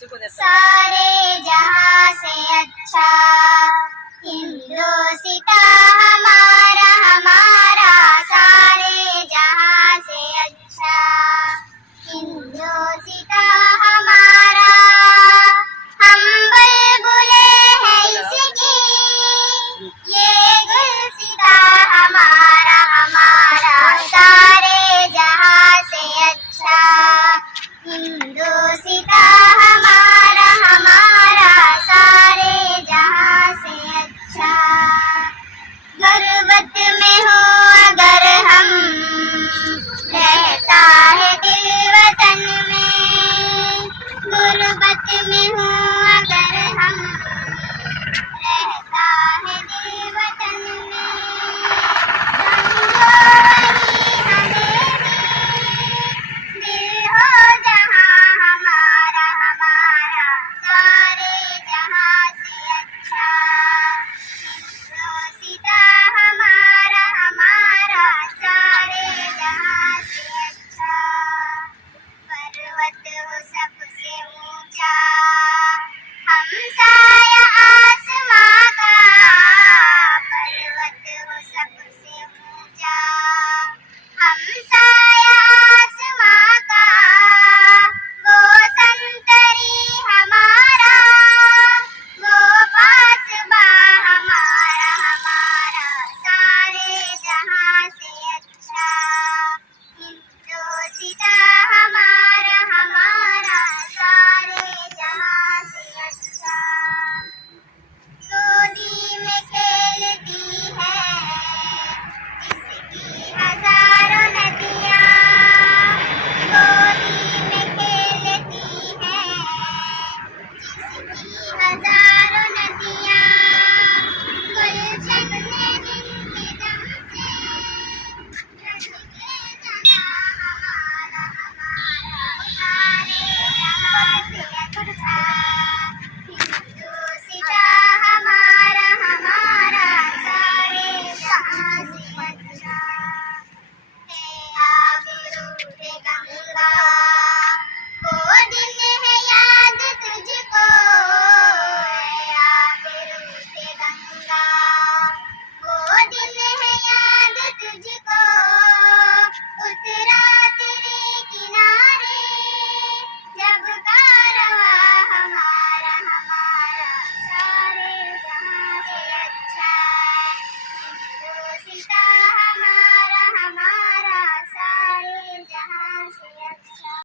सारे जहां से अच्छा हिंदोसिता हमारा हमारा, सारे जहां से अच्छा हिंदोसिता हमारा। हम बुलबुले हैं इसकी, ये गुलसिता हमारा हमारा, सारे जहां से अच्छा हिंदोसिता हमारा हमारा, सारे जहां से अच्छा। गुर्बत में हो अगर हम, रहता है दिल वतन में, गुर्बत में हो अगर हम, रहता है दिल वतन में। समझो वही हमें भी दिल हो जहां हमारा हमारा, सारे जहां से अच्छा हिंदोसिता हमारा हमारा, सारे जहां से अच्छा। पर्वत हो सबसे ऊंचा, हमसाया आसमां का, पर्वत हो सबसे ऊंचा, हमसाया आसमां का, वो संतरी हमारा, वो पासबा हमारा हमारा, सारे जहां से अच्छा हिंदोसिता हमारा हमारा, सारे जहां से अच्छा। गोदी में खेलती है जिसकी हजारों नदियां, गोदी में खेलती है जिसकी हजारों नदियां, गुलशन में जिनके दम से रंगे जहां हमारा हमारा, सारे जहां से अच्छा।